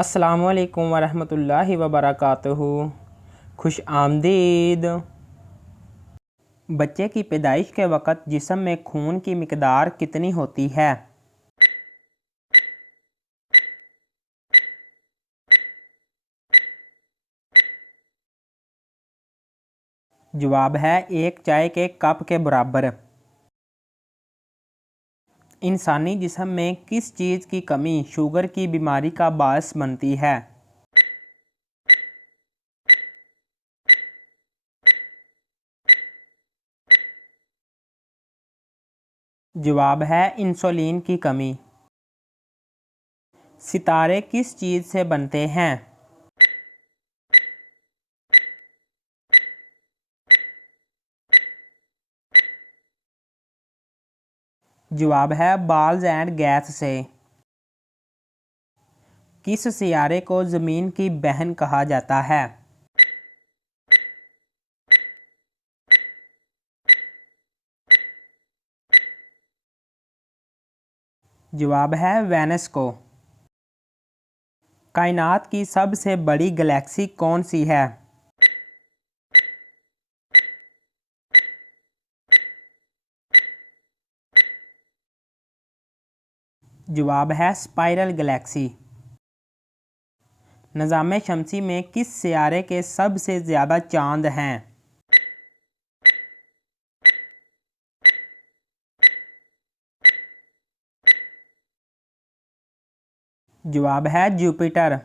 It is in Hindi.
अस्सलामुअलैकुम वरहमतुल्लाहि वबरकातुहू। खुश आमदीद। बच्चे की पैदाइश के वक़्त जिस्म में खून की मिकदार कितनी होती है? जवाब है 1 चाय के कप के बराबर। इंसानी जिस्म में किस चीज़ की कमी शुगर की बीमारी का बायस बनती है? जवाब है इंसुलिन की कमी। सितारे किस चीज़ से बनते हैं? जवाब है बाल्स एंड गैस से। किस सियारे को ज़मीन की बहन कहा जाता है? जवाब है वेनस को। कायनात की सबसे बड़ी गैलेक्सी कौन सी है? जवाब है स्पाइरल गैलेक्सी। निज़ाम शमसी में किस सियारे के सबसे ज़्यादा चांद हैं? जवाब है जुपिटर।